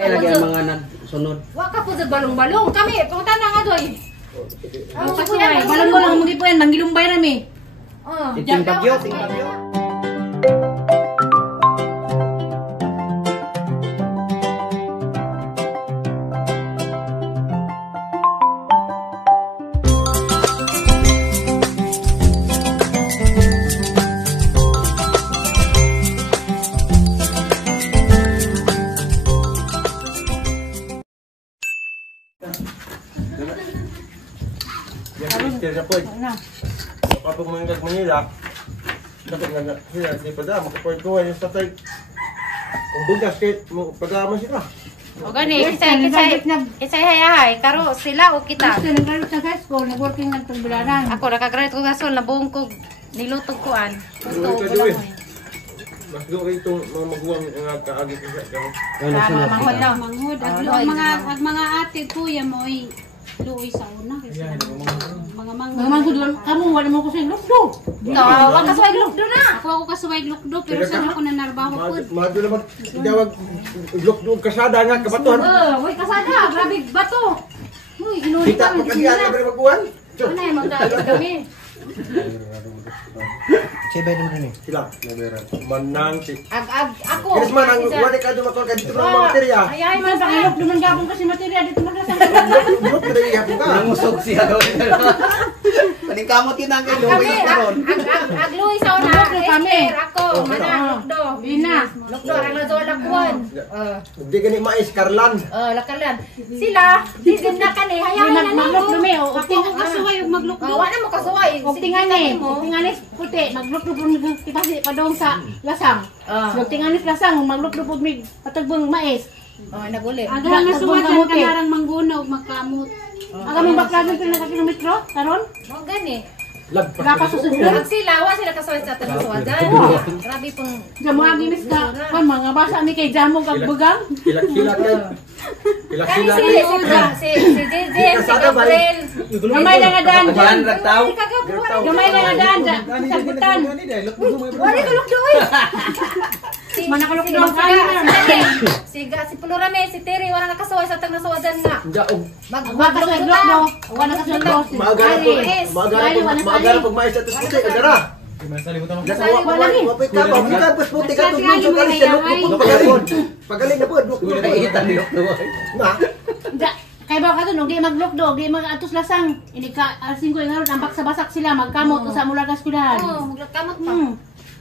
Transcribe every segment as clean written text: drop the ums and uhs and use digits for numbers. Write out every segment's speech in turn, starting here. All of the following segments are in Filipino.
Lagi ang mga nagsunod. Wa ka po sa balong-balong. Kami, punta na nga doy. Balong-balong, hindi po yan. Manggilumbay rami. Ting bagyo, ting bagyo. Siya po. Kapag mga Manila, dapat nga sila si Pada, makapoint ko yung statay. Kung bugas kahit pag-aaman sila. O gani, isay hayahay. Karo sila o kita? Gusto nag-aral sa high school, nag-working ng tugbilaran. Ako, nakagraduate ko gasol, nabuong ko nilutog ko an. Gusto ko Ito, lang Joey. mo. Mas doon itong mga maguwang nga kaagi ko siya. Tama, manghod daw. Manghod. Ang mga ate kuya mo ay luoy sa una. Kasi mga manghod. Kamu, wala mo ko sa lukdo. Wag ka suwag lukdo na. Ako kasuway lukdo, pero saan ako nanarbaho po. Mahal doon naman, tawag lukdog kasada nga, kabatuhan. Uy, kasada, grabe bato. Uy, inulit Kita, kami. pagkasiyan na ba yung maguwan? Ano eh, magdaalit kami. Sibay naman rin. Sila, manang si... Ako. Kinis man, ang wali ka doon matol ka dito ng mga materya. Ay, Mas ang ilok, duman gabong kasi materya dito maglasang. Lukdog ka na ihapon ka. Nangusog siya daw. Paningkamot yun ang kayo. kami, agluy sa una. Lukdo kami. Ako, mana, lukdo. Ina. Lukdo, ang lazo lakuan. Hindi gani mais, karlan. Lakalan. Sila, di din na kani, hayahin na Maglukdo nimo. mi, o tingnan kasuway yung maglukdo. Wala mo kasuway. O tinganis, puti, maglukdo po kita si padong sa lasang. So tinganis lasang, maglukdo po mi patagbong mais. Naguli. Aga nga suwasan ka narang manggunaw, magkamot. Aga mong baklagan pila na kilometro, karon? Mo gani. Gapas susunod. Ang sila, wa sila kasuway sa tanong suwagan. Grabe pong... Jamo agimis ka, kan mga basa mi kay jamo kag bugang. Kilak-kilak ka. Kani Kilak-kilak si JJ, si Gabriel. Gamay na nga daan dyan. Ragtaw. Gamay na nga daan dyan. Sa butan. Wala ka lukdoy. Mana ka lukdo ang kayo na. Si Pulurame, si Terry, wala nakasuway sa tanong suwagan nga. Maglukdo no. Wala ka suldo. Maagara pag mais at puti, agara. Mapay ka ba? Kita pas puti ka tug medyo kali siya lukdo pagaling na po lukdo. Ay, itan nilok na. Na. Kay ba ka no, di maglukdo, di mag-atos lasang. Ini ka asin ko ngaron ambak sa basak sila magkamot sa mula ka eskwelahan. Maglakamot pa.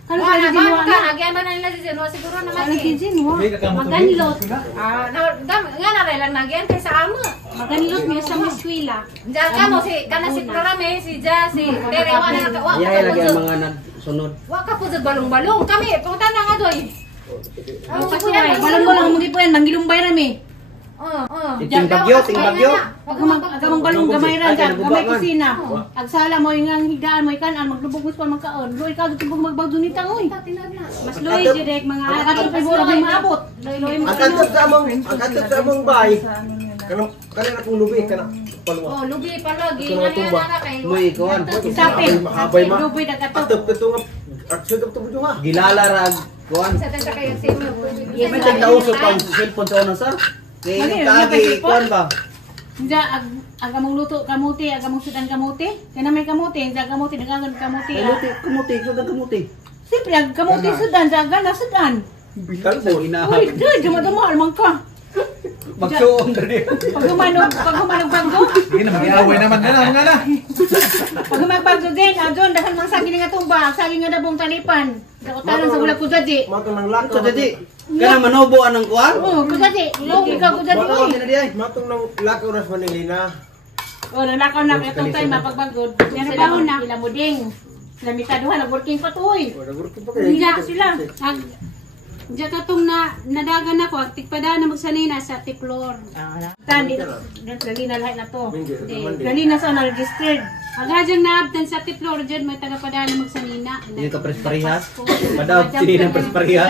Kalo Wala ka ba dinwa ka? na. Agyan ba na nila si Zinwa? Siguro naman Ano eh. kinsin mo? Maganilot. Nga na rin lang nagyan kay sa amo. Maganilot mo sa eskwela. Diyan ka mo, kana si Pulurame, si Ja, si Terry, wala na ka. Yay, lagi ang mga nagsunod. Wa ka po sa balong-balong. Kami, punta na nga doy. Balong-balong mo po yan, manggilumbay rami. Ting bagyo, ting bagyo. Agamang balong gamay ran ka, gamay kusina. Agsala mo yung higdaan mo ikan, maglubog mo pa magkaon. Loy ka gutubog magbagdunitang oy. Mas loy direk mga ato pa buro may maabot. Loy mo. Ang kadto sa among bay. Kanang akong lubi kana paluwa. Lubi palagi. Tumba. Muy ikuan. Isapin. Mahabay ma. Luboy dagatop. Atop to nga. Aksyon to budyo nga. Gilala rag. Kuan. Sa tansa kayo simo. May tagnausok pang cellphone sa una sa. Kaya kagi, kuan ba? Diya agamong luto kamuti, agamong sudan kamuti. Kana may kamuti, diya kamuti dagangan kamuti. Kamuti, sudan kamuti. Siyempre ang kamuti sudan, dagan na sudan. Kalbo, Uy, inahap. di dumaduma almang ka. Magsuong dali. Pag humanog bagyo. Hindi na, mag-iaway naman ka na, mga na. Pag humagpagyo din, adyon, dahan mga saging nga tumbak, saging nga dabong tanipan. Dakotanan sa bulag kudadi. Mato nang lakaw. Sa dadi. Kana manobo anang kuan? Oo, kudadi. Logi ka kudadi. Kuan din di ay. Matong nang lakaw ras Manilina. O, nalakaw na, itong tayo mapagbagod. Yan na ba na? Sila muding. Sila mitaduhan, nag-working pa to eh. Hindi sila. Diyan katong nadagan ako, tigpada na magsanay na sa tiplor. Tandi, dali na lahat na to. Dali na sa na-registered. Agadyang naabtan sa tiplor, dyan may tagapada na magsanina. Hindi ka presparihas. Padaw sini ng presparihas.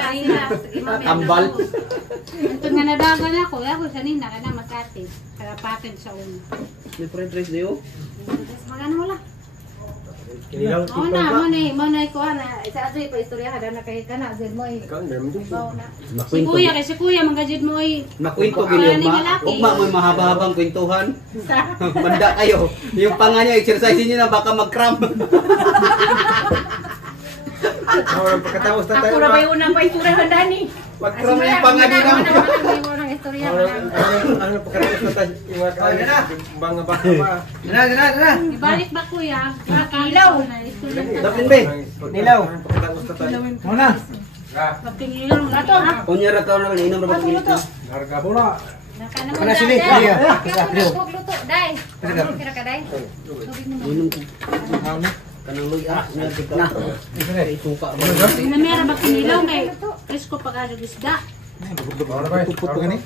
Tambal. Ito nga nadagan ako sanina ka na makati. Karapatin sa una. Different dress diyo. Magano wala. Kinilaw, Oh na, mo na ko ana. Isa ato pa istorya hada na kay kana jud mo. Ikaw, meron din po. Bawo na. Si kuya, kasi kuya, manggajid mo ay Makwento gini ma. Ugma mo mahaba-habang kwentuhan. Manda kayo. Yung panga niya exercise niyo na baka mag-cramp. Pagkatapos na tayo. ako na ba yung unang pa istorya handani. Mag-cramp yung panga niya na. Mo nang istorya mo na. Ano pagkatapos na tayo. Yung mga kaya na. Mga baka pa. Dala. Ibalik ba kuya? Ilaw. Dapin be. Nilaw. Pagkatapos na tayo. Muna. Pagtingilaw na to. Kunya ra ka na inom ra ba ko. Harga bola. Naka naman. Wala sini. Dai. Iya. Luto, dai. Kira ka dai. Inom ko. Kanang luya. Na. Isuka mo. Namera ba kinilaw kay presko pagkado isda. Ora ba? Puput gani.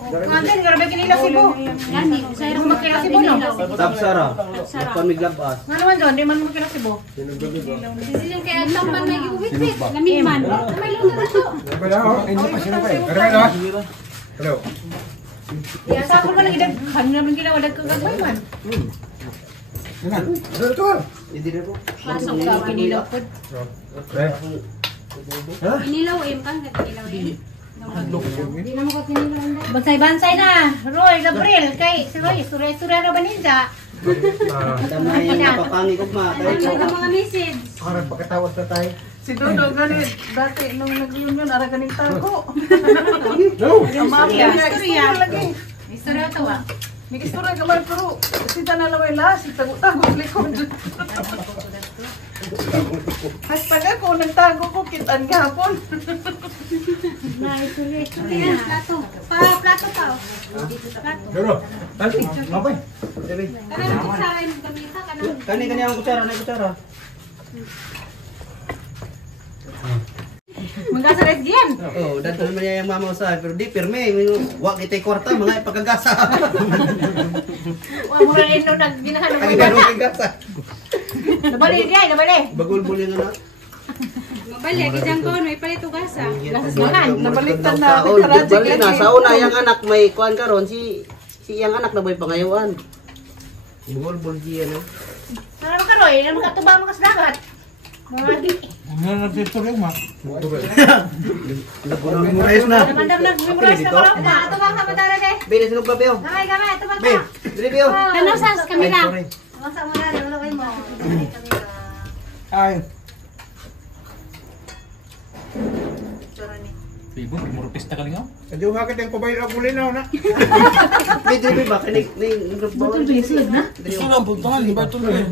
Kantin grabe kinilaw si Bo. Yani, saya ra makita si Bo no. Tapsara. Kon miglabas. Ano man don, di man makita si Bo. Sisilong kay ang tamban may gibuhit. Lamiman. May luto na to. Ba daw? Hindi pa sila pa. Pero ba? Hello. Ya sa ako man idag kanina man ginawa dag kagabay man. Yan. Betul. Hindi na ko. Pasok ka kinilaw pod. Eh. Kinilaw im kan kinilaw im. Hindi na mo ko kinilang dai. Bansay-bansay na. Roy, Gabriel, kay si Roy, surya-surya na ba ninja? Damay napapangi ko ma. Ano ang mga message? Harap pagkatapos na tayo. Si Dodo ganit, dati nung nag-union, ara ganing tago. No. Mami, Istorya. lagi. Istorya to ah. May istorya ka man, pero sinta na laway lahat, si tago-tago likod. Hashtag ako, nagtago ko, kitaan gahapon. Na istorya. Plato. Plato pa. Plato. Pero. Tadi. Ngapay? Kanang kutsara yung gamita kanang. Kani ang kutsara na kutsara. Manggasaret diyan. Oh, dito naman niya yung mama usahay pero di pirme, wa kita kwarta mga ipagagasa. Wa mo rin no nagginahan mo. Ang ganun kagasa. Nabali diay, nabali. Bagul-bul yung anak. Mabali gidang ko may palit ugasan. Nabaliktad na, Oh, tragic balik na lagi. sa una yang anak may kuan karon si yang anak na boy pangayuan. Bagul-bul di ano. Ano ka Roy, nang makatuba mo kas dagat. Mawagi. Ano na dito rin ma? Murais na. Damdam na memorize na ko pa. Ato ba ka madara de? Bili sinog pa biyo. Gamay, ito ba Be, ta? dili biyo. Ano sa kamera? Masa mo na, wala kay mo. Ay. Ibu, murupis na kalingaw. Adi umakat yung kubayad ang kulinaw na. Be, dili ba kanig ning grupo. Betul bilisod na. Ito lang puntahan, di ba ito rin?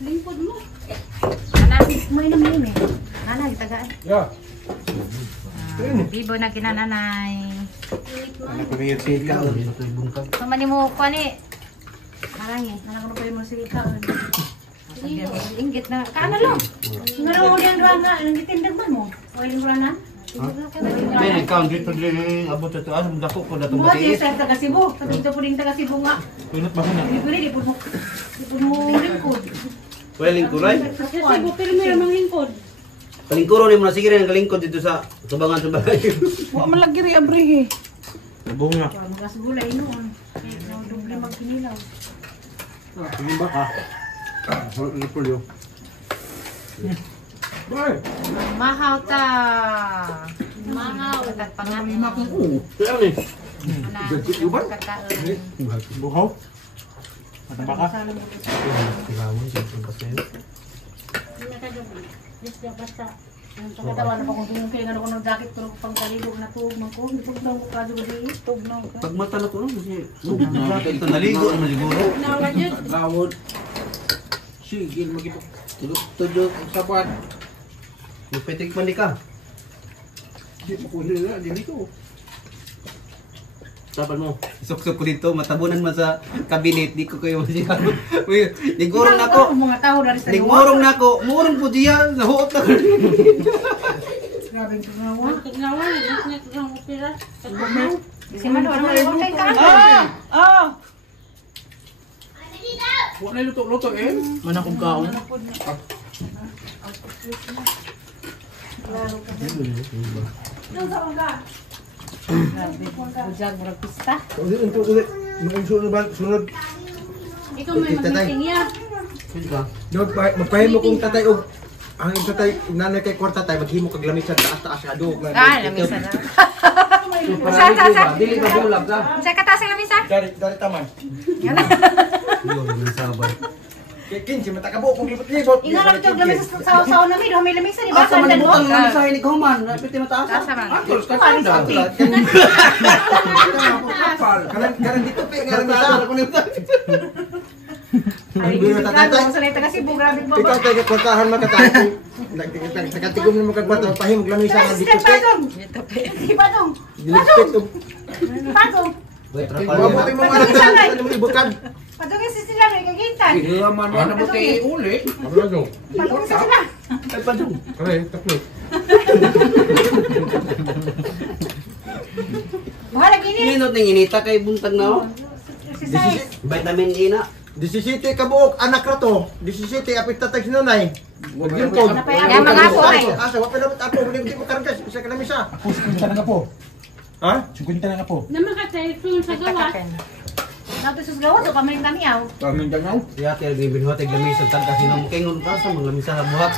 Lingkod mo. Anak, mo inom yun eh. Nanay, tagaan. Ya. Bibo na kinananay. Anak ko may irsid ka. Mamani mo ko ni. Marang eh. Anak ko pa yung musika. Inggit na. Kaano lang. Ngaro mo diyan doang nga, nang gitindag man mo. Oiling rana. May account dito dili abot ito asa dako ko dato Mo di mati. sa taga Cebu, dito po ding taga Cebu nga. Pinat ba ko na? Dili po mo lingkod. Weling kuray. Sa Cebu pero may mang lingkod. Kalingkuro ni mo na sige rin kalingkod dito sa subangan. Wa man lagi ri abrihe. Nabong na. Wa magasgulay noon. Doble magkinilaw. Sige ba ka? Ano po yo? Ay. Mahaw ta. Mahaw. Tagpangan mo. Kaya ni. Buhaw. Mata ba ka? Ang pagkatawa na pa kung tingin kayo nga ng jacket pero pang kaligo na tuog man ko. Hindi po ko kaso ba di tuog na. Pag mata na ko kasi ito naligo naman siguro. Nawa jud. Lawod. Sige, magipok. Tujo Sabat. Magpetik pa ni ka. Di makuha na, dili ko. Sapan mo. Isok-sok ko dito, matabunan man sa kabinet, di ko kayo masya. Ligurong na ko. Mga tao dari sa Ligurong na ko. Murong po diya. Nahuot na ko. Grabe ko nawa. Nawa, net lang opera. Si Mano, ano yung kay ka? Ah! Huwag na luto-luto eh. Manakong kaon. Bujag, murag pista. Untuk ulit. Sunod. Ikaw may mag-meeting ya. Magpahimo kong tatay og ang tatay nanay kay kwarta tay maghimo kag lamig sa taas adog. Lamisa na. Dili ba bulag ka? Sa kataas ang lamisa? Dari taman. Yo, yung sabay. Kay kinsi matakabu kung libot-libot. Ingat ito, lamisa sa saw na may lamisa, di ba? Asa man butang ng sa hinig human, piti mataas. Asa man? Angkol ka sa Kanan dito pe ngaran kita. Ay, sigurado, sa neta kasi grabe ba Ikaw tayo kwartahan makatay. Nagkatigom mo kag bato pahim lamig sa dito pe. Padong! Dito. Padong! Mabuti mo mga ibutan. Padong yung sisila, may kagintan. Ilaman mo na buti uli. Padong. Padong yung sisila. Ay padung. Kare, taklo. Bahala gini. Minot ning inita kay buntag na oh. Exercise. Vitamin E na. 17 kabuok anak ra to. 17 apit tatay sinunay. Wag yun ko. Yan mga apo ay. Asa wa pa dapat apo hindi mo kargas isa ka na misa. Ako, 50 na nga po. Ha? 50 na nga po. Naman ka telephone sa gawas. Nato sa gawas o kami kami aw. Kami dyan ako. Si ate nagbibin hote lamisa tag kasi nang kengon ka sa mga lamisa buhat.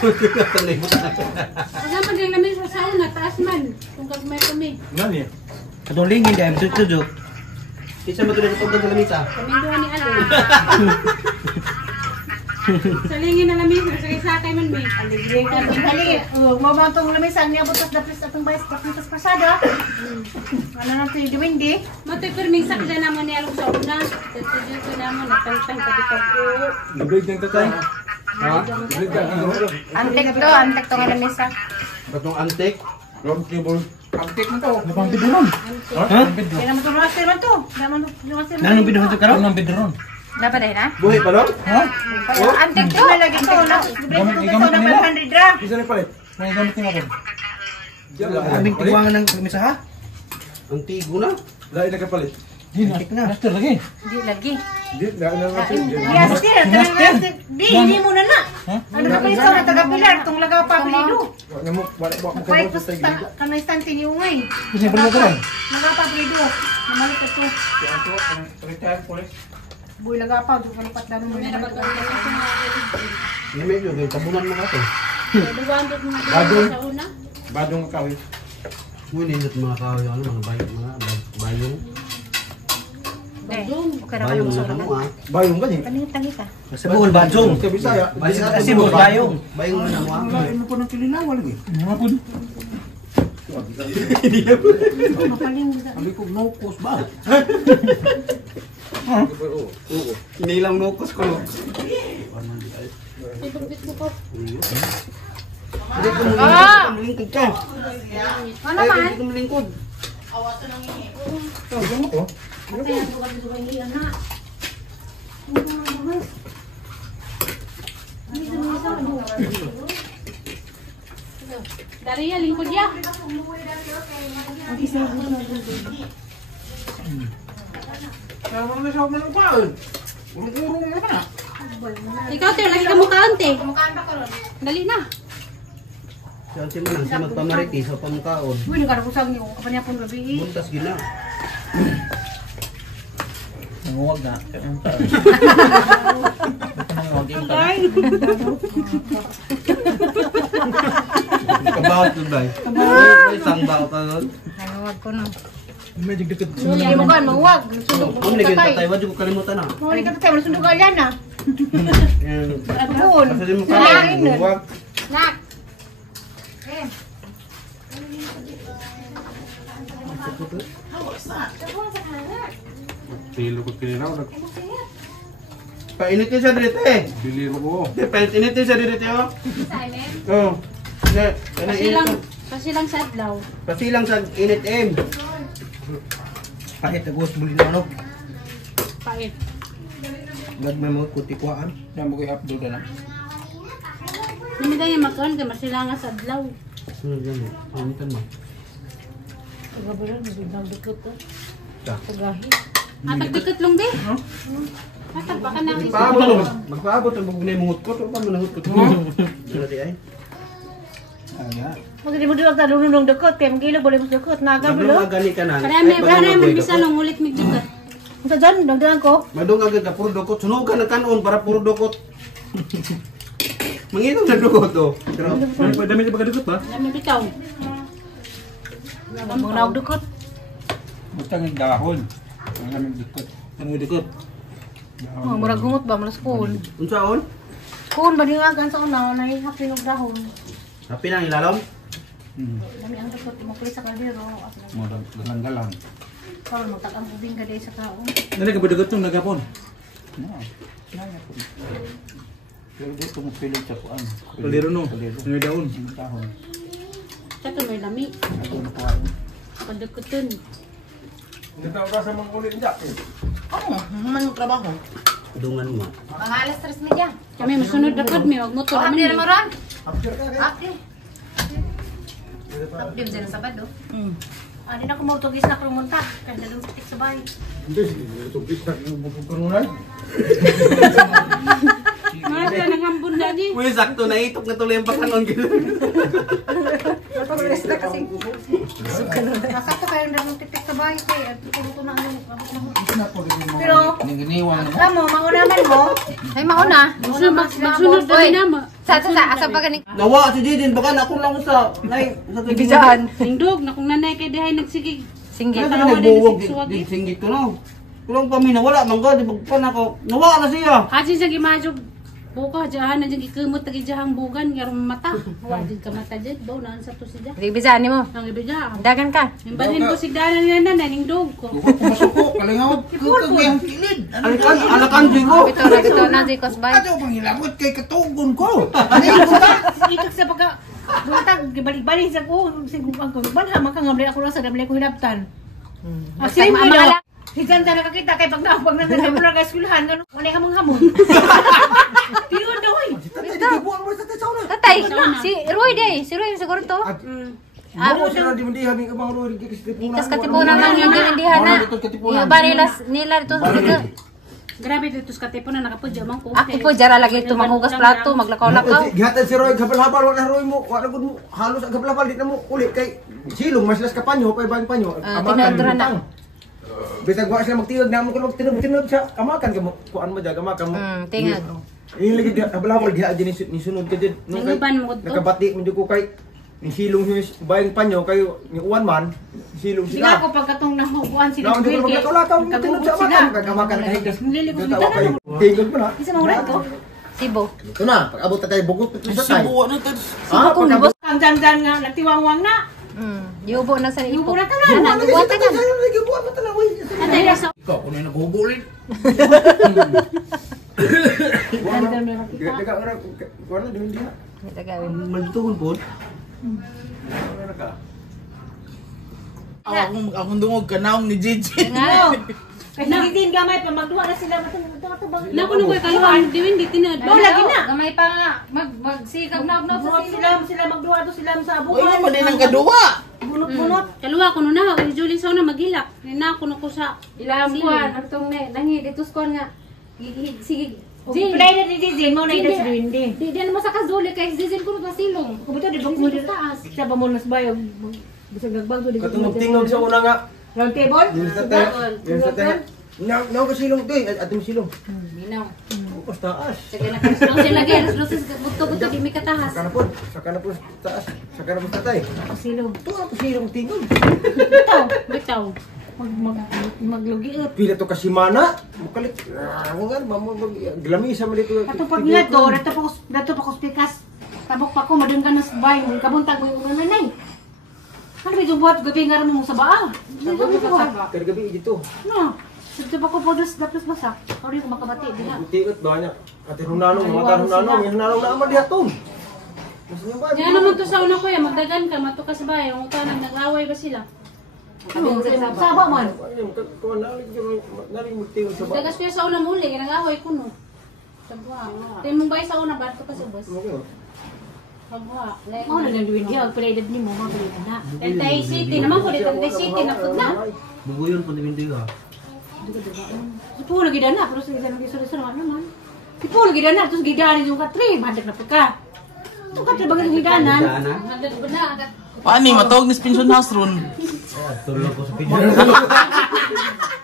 Tanay mo na. Wala man din namin sa sauna, taas man. Kung kagmay kami. Nani? Katulingin kay tutudok. Isa magdala sa tugtog sa lamisa. Kami doon ni Alin. Salingin na lamin, sakay man may. Aligring ka. Halingin. Mamantong lamisan niya butas dapis atong bayas papuntas pasada. Ano na pwede windy? Matiperming sakda naman ni Along sa una. Tatudyo ko naman, natantang katipag ko. Libig ng tatay. Ha? Libig ka. Antek to nga lamisa. Batong antik. Long table. Pagtik mo to. Napang biduron. Ha? Kaya naman itong luwasir man to. Kaya naman luwasir man. Nanong binuhat ka Karoon ng biduron. Dapat dahil na? Buhay pa lang? Ha? Antek to. Lagi to. Libre ko to na 500 ra. Isa na palit. May gamit nga ako. Aming tiwangan ng lamisa ha? Ang tigo na. Lain na kapalit. Di na. Master lagi. Di lagi. Di na kasi. Yes, dear. Di mo na na. Ha? Ano na pa ito na taga-pilar. Itong lagaw pa pilido. Wala mo mo Pahit ko sa kanay stante ni Ungay. Kasi pala ito lang. Lagapa pilido. Namalik ito. Retire police. Buhay lagapa. Doon ka lipat lalo mo na. Ni medyo kay tabunan mo ka to. Badong. Badong kawit. Ngunit mga kahoy ano mga bayong. Badong. Bayong na mo ah. Bayong gani. Tangi ka. Sa buhol bajong. Sa Bisaya. Kasi buhol bayong. Bayong na mo ah. Wala mo po ng kilinawa lagi. Mga po. Sabi ko nokos ba? Inilang nokos ko. Hindi ko mulingkod ka. Ano man? Hindi ko mulingkod. Dari ya, lingkod ya. Kaya mo na siya manukaan. Urong-urong mo na. Ikaw, Ter, lagi ka mukhaan, Te. Dali na. Saan si Manang si magpamaritis o pamukhaon. Uy, nagkarakusang niyo. Kapag niya pong gabi. Buntas gina. Nanguwag na. Kaya ang tayo. Nanguwag yung tayo. Ay, Kabawat nun ba? May isang bao ka nun. Nanuwag ko no. Medyo dikit. hindi mo kan, mawag. Sundog. Kung naging tatay, wad ko kalimutan na. Mawag ka tatay, sundog ka yan, ah. Abun. Kasi di mo kalimutan. Huwag. Nak. Pilo ko kilinaw. Painit yun siya dito eh. Biliro ko. Painit yun siya dito oh. Oo. Kasi lang sa adlaw. Pasilang sa init em. Kahit agos muli na ano. Pait. Gag may mga kutikwaan. Yan mo kayo upload na. Hindi tayo makaon kay masilangan sa adlaw. Pamitan mo. Pagabira, nagiging dikot to. Ta. Pagahi. Atag-dikot lang din. Atag, baka nang isa. Magpaabot ang bugnay mong hutkot. O pa mo nang hutkot mo? Ano di ay? Ayan. Huwag hindi mo diwag na lunong dikot. Kaya magilo, boleh mo dikot. Naga, Madung bilo. agani ka na. Parang may bisa nung ulit mig dikot. Ito dyan, dagdagan ko. Madung agad ka puro dokot. Sunugan na kanon para puro dokot. Mangitong na dugo to. Dami na pagkadukot ba? Dami bitaw. Mga naugdukot. Butang yung dahon. Ang aming dukot. Ang dukot. Oh, murag gumot ba malas kun. Unsaon? Kun ba dingagan sa una na happy og dahon. Happy nang ilalom? Dami ang dukot mo kuli sa kaldero. Modal galang-galang. Karon magtakang ubing ka sa kaon. Nani ka ba dukot tong nagapon? Pero dito mo pilit sa kuan. Kaliro no. May daon. Dahon. Sa to may lami. Padukoton. Nagtawag ka sa mga ulit niya. Dungan mo. Mga alas 3:30. Kami masunod dapat may wag motor Happy naman. na mo ron? After ka Happy. Happy din sa Sabado. Di na ko magtugis na krumunta. Kaya dalawang titik sa bahay. Hindi, sige. Tupis na yung bukong-kurungan. Mga sa nangambun na di. Uy, sakto na itok na tuloy ang pakanon. Nasakto kayo ng dalawang titik sa bahay. Kaya pumunto na ang Pero Ninginiwang mo. Kamo, maunaman mo? Ay, mauna. magsunod na nama. Asa pa ganing? Nawa si Didin, baka na ako lang sa Ibisahan. Sindog na kung nanay kay dihay nagsigig. Singgit. Kaya na nagbuwag di singgit ko no. Kulang pa mi nawala mangga di pagpan ako. Nawala na siya. Kasi sa gimadyo buka jahan na jang ikumot tagi jahang bugan karon mata. Wa jud ka mata jud do naan sa to siya. Ibisahan mo. Ang ibija. Dagan ka. Imbalhin ko sigdanan nga na ning dog ko. Masuko, kalingawat. Kagayang kilid. Alakan di ko. Bito na di kosbay. Ano bang hilabot kay katugon ko? Itok sa pagka buntag gibalik-balik sa ko sigug ang banha man ka ngabli ako lang sa gamli ko hilabtan. Asim ko daw. Higan ta nakakita kay pag naapag na sa pula ka eskwelahan gano. Wala ka mga hamon. Tiyo daw oy. Tatay, si Roy day. Si Roy siguro to. Ako sila di mandi habing abang Rory Ikas katipunan man yung gindihan na. Yung ba nila dito sa dito. Grabe dito sa katipo na nakapudya man ko. Ako po jara lagi ito manghugas plato, maglakaw-lakaw. Gihatan si Roy gabal-habal wala Roy mo. Wala gud mo halos ang gabal-habal di na mo ulit kay silong mas las ka panyo kay bang panyo. Tinadra na. Bisag wa sila magtiwag na mo kuno tinub sa amakan ka mo kuan mo jaga amakan mo. Tingad. Yung lagi gabal-habal diha din ni sunod ka din. Nanguban mo to. Nakabati mo jud ko kay ni silong yung bayang panyo kayo ni uwan man silong Di nga sila. ako pagkatong nahukuan sila. Naon jud ko maglato-lato mo tinub sa amakan kagamakan kay Nililibot Tawa nila kay na. tingog mo na. Isa mahuray ko. Sibo. Ito na, pag-abot na tayo bugot ito sa tayo. Sibuan na tayo. Ah, pag-abot Ang dandan nga nagtiwangwang na. Yubo na sa ipo. Mura ka na. Yan na, buwatan na. Nagbuhat mo talaga, uy. Atay na sa Ikaw, kung na naghubulin. dandan na nakita. Daga orang kuan na din dia. Ito gawin. Malituhon po. Akong dungog kanaong ni Gigi. Nga. Kaya nagitin gamay pa magduwa na sila matubang. Naku nung ko'y kaluan, diwin di tinad. Baw lagi na. Gamay pa nga. Magsikap na sa Magduwa silo. sila magduwa to sila sa Uy, abukan. naman din ang kaduwa. Bunot-bunot. Kaluwa ko nun na, kay Julie sa una maghilak. Nina ko ko sa Ilang kuwan. Ang itong nangi. Dito skuan nga. Sige. Jin. Play na di Jin mo na ida si Windy. Di din mo sa kasuli kay Zizin ko na silong. Kung ito di ba mo dito taas. Siya ba mo nas bayo. Bisag nagbago di Katungog tingog sa una nga. Round table. Yung sa tayo. Yung sa tayo. Naw ka silong to eh. Ating silong. Binaw. Pas taas. Sige na kasi. Ang sila lagi. Lusus buto-buto di may katahas. Saka na po taas. Saka na po sa tayo. Silong. Ito ang silong tingog. Bitaw. Maglugiot. Pila to kasimana. Mukalit. Ako nga, glamisa mo dito. Ato pag nila to, dato pa ko spikas. Tabok pa ko, madun ka na sa bahay mo. Kabuntag mo yung nanay. Ano ba yung buhat? Gabi nga mo sa baa. Dito mo buhat. Kada gabi dito. No. Dito pa ko po dapat basak. Kau ko makabati. Di na. Tiot banyak. Ate hunanong, mata hunanong. May hunanong na aman diha to. Yan naman to sa una ko yan. Magdagan ka, mato ka sa bahay. Yung utanang nag-away ba sila? Saba man. Dagas ko sa una muli. Nag-away ko no. Sabwa. Tayo mong bahay sa una, bato ka sa bus. Sabwa. Ano na nagduwin diya? Palaydad ni mo, mapalaydad na. Tentay City. Naman ko dito, Tentay City. Napod na. Bubuyon po din ha. Si Pulo gida na, pero sa isang isura-isura naman. Si Pulo gida na, tapos gidanin yung katri. Madag na pagka. Ito katri bagal yung gidanan. Madag ba na? Paano matawag ni Spinson House ron? Tulog ko sa pidyo.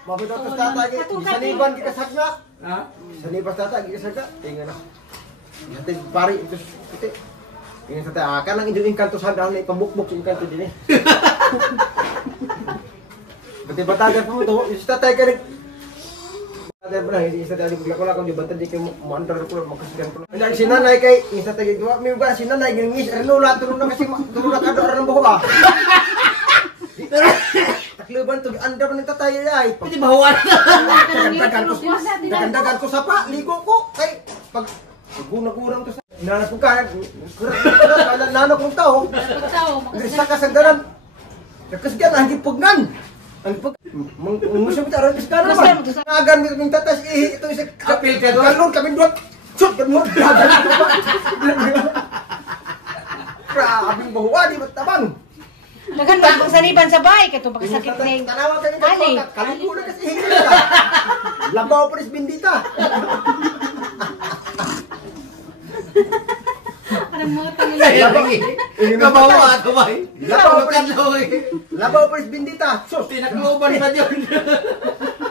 Mabot ang tatay. Saniban kita sagna. Ha? Saniban tatay kita sagna. Tingnan na. Nanti pari terus kita ini sa kan ang injing kanto sa daan pambukbok yung kanto din eh. Berarti batagan po to, isa tayo ka ada pernah isa tayo lako-lako di bantad di kay mandar ko makasigan ko. Ang sinanay kay isa tayo duwa mi ba sinanay ngis ano la tulong na kasi tulong na kado aran buho ba. Takluban to anda man tatay ay. Pwede bahawan. Dagan ko sa pa ligo ko kay pag guna-gurang to sa nana ko ka nana ko tao. Isa ka sa daran. Kasgan ang gipugnan. Ang pag musuh kita orang sekarang mah agan minta tas itu isa kapil ka doon kami dua shoot kan mo grabe bawa di tabang Dagan ba kung saniban sa bahay kato pakasakit ning tanawa kami ali kaligo na kasi labaw pa ris bindita parang mo tang Kabawa ato ba? labaw pa ris bindita sus Tinakluban na yun.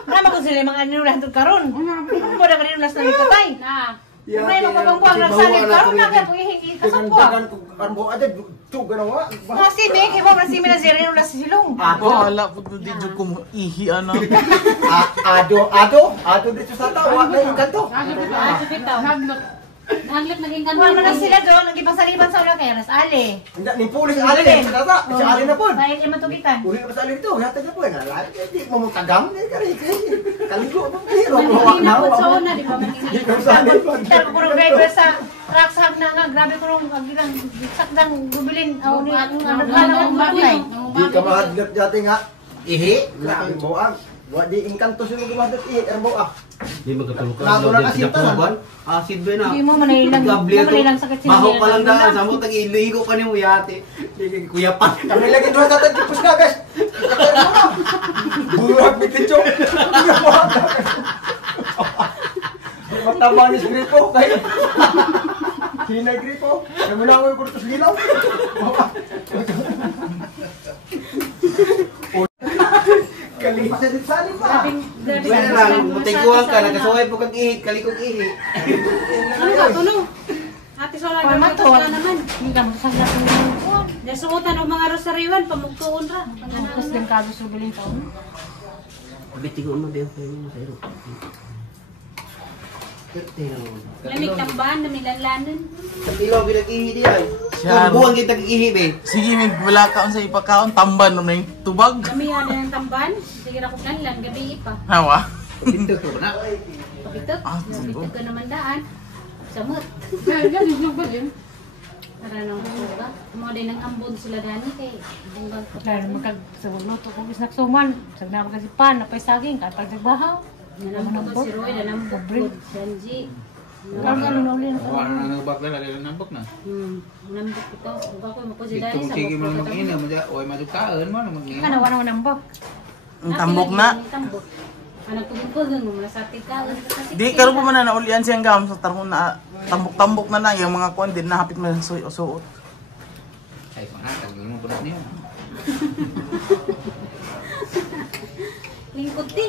Nama ko sila mga ano lang karon. Mo da kanino las nang patay. Na. May magpapangbuang lang sa karon na ka puhihingi kasapwa. dagan ko arbo ada tuga na wa Kasi be kay mo kasi mina sila las silong. Wala po di jud ko ihi ana. ado dito sa tawa na yung kanto Haglit naging kanto. Wala man sila doon nagipasaliban sa ulo kay Ras Ali. hindi ni pulis ali tata si ali na po Bayan yung matugitan. uri na sa ali to hatag na po na lari di mo tagang ni kari kaligo mo hiro mo Hindi na na po sa una di ba Di ko sa ali po Pero puro driver sa truck sag na nga grabe ko nung agilang sakdang gubilin aw ni ano bagay. di ka mahadlot dati nga ihi grabe mo ang wa di inkanto sila gumadot ihi erbo Di magkatulog Lago na kasi ito, Acid ba na? Hindi mo manilang sakit sa Baho pa lang daan. Sa mo tag-iligo pa ni mo yate. Kuya pa. kami lagi dua tatay tipus na guys burak bitityo mataba ni gripo kay hinay gripo kami lang ko kurtus lilaw kali sa sali pa Wala lang. Matiguan ka. Nagkasuhay po kag ihit. Kalikog ihit. Ano ka tulo? Ate Sola naman to naman. Hindi ka magsasagot ng kuwan. Nasuotan og mga rosaryon pamugtuon ra. Tapos din ka gusto bilin taon. Bitingon mo din. Sa iro. Lamig tambahan na milanlanan. Sa ilaw pinag-ihi di ay. Siya, Buwan kita kag-ihi be. Sige mig wala ka sa ipakaon tamban no na yung tubag. Kami ada ng tamban. Sige ra ko planlan gabi pa. Hawa. Pindot ko na. Pabitot. Pabitot ka naman daan. Samot. Para nang suga. Mo din ang ambon sila gani kay bunggal ko. Claro magkag sa luto ko bisnak suman. Sagna ko kasi pan napay saging katag bahaw. Nanam ko si Roy nanam ko Sanji. Kang ano ulit na. Wala na nagbak na lagi nambok na. Nambok ito. Uga ko mo ko si Dani Dito sa sige mo mag-ina mo ja, oy madukaan mo na mag-ina. Kana wala nambok. Ang tambok na. Tambok. Anak ko din po dun mo nasati ka. Di karon pa man na ulian siyang gam sa tarong na tambok-tambok na yung mga kuan din nahapit man sa suot. Ay pangatag mo pud niya. Lingkod ti.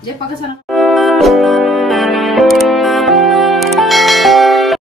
Diyan pagkasana.